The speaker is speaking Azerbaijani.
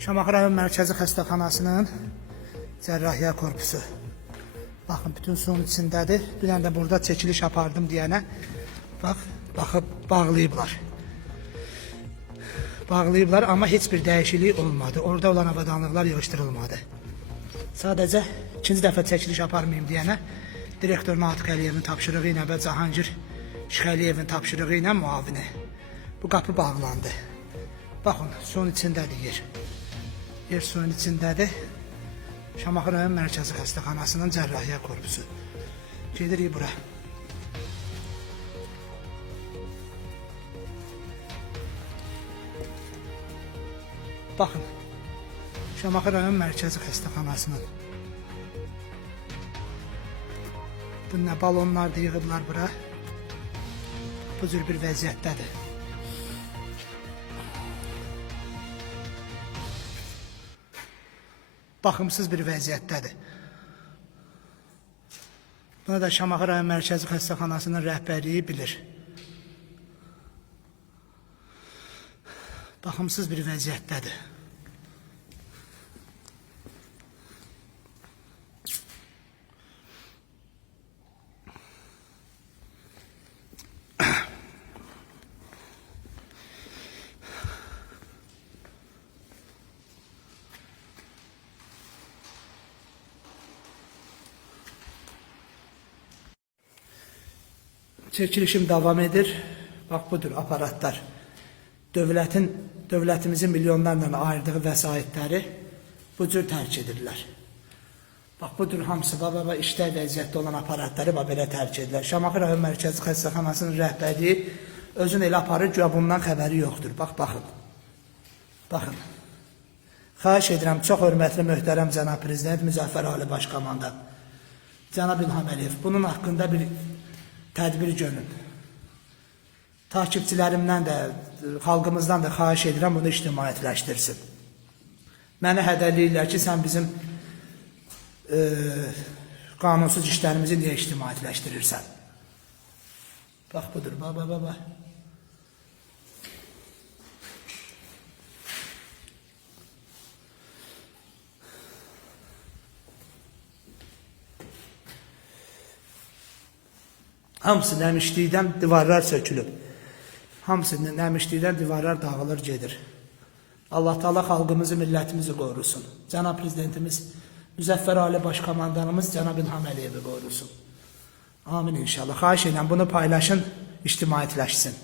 Şamaxı rayon mərkəzi xəstəxanasının cərrahiyyə korpusu. Baxın, bütün suyun içindədir. Dünən də burada çəkiliş apardım deyənə. Baxıb bağlayıblar. Bağlayıblar, amma heç bir dəyişiklik olmadı. Orada olan avadanlıqlar yığışdırılmadı. Sadəcə ikinci dəfə çəkiliş aparmayayım deyənə direktor Natiq Əliyevin tapşırığı ilə və Cahangir Şıxəliyevin tapşırığı ilə müavini. Bu qapı bağlandı. Baxın, suyun içindədir yer. Yer suyun içindədir. Şamaxı rayon mərkəzi xəstəxanasının cərrahiyyə korpusu. Gedirik bura. Baxın, Şamaxı rayon mərkəzi xəstəxanasının. Bu nə balonlar da yığıblar bura. Bu cür bir vəziyyətdədir. Baxımsız bir vəziyyətdədir. Buna da Şamaxı rayon mərkəzi xəstəxanasının rəhbərliyi bilir. Baxımsız bir vəziyyətdədir. Çəkilişim davam edir. Bax, budur aparatlar. Dövlətimizin milyonlarla ayırdığı vəsaitləri bu cür tərk edirlər. Bax, budur hamısı işlək vəziyyətdə olan aparatları belə tərk edirlər. Şamaxı rayon mərkəzi xəstəxanasının rəhbərliyi özün elə aparır, güya bundan xəbəri yoxdur. Baxın. Baxın. Xahiş edirəm, çox hörmətli, möhtərəm cənab prezident Müzəffər Ali Başkomandan, cənab İlham Əliyev, bunun haqqında bir tədbir görün. Takipçilərimdən də, xalqımızdan da xahiş edirəm, bunu ictimaiyyətləşdirsin. Məni hədələyirlər ki, sən bizim qanunsuz işlərimizi niyə ictimaiyyətləşdirirsən? Bax, budur, bax. Hamısı nəmişlikdən divarlar sökülüb. Hamısı nəmişlikdən divarlar dağılır, gedir. Allah Teala xalqımızı, millətimizi qorusun. Cənab prezidentimiz Müzəffər Ali Başkomandanımız cənab İlham Əliyevi qorusun. Amin inşallah. Xahiş edirəm, bunu paylaşın, ictimaiyyətləşsin.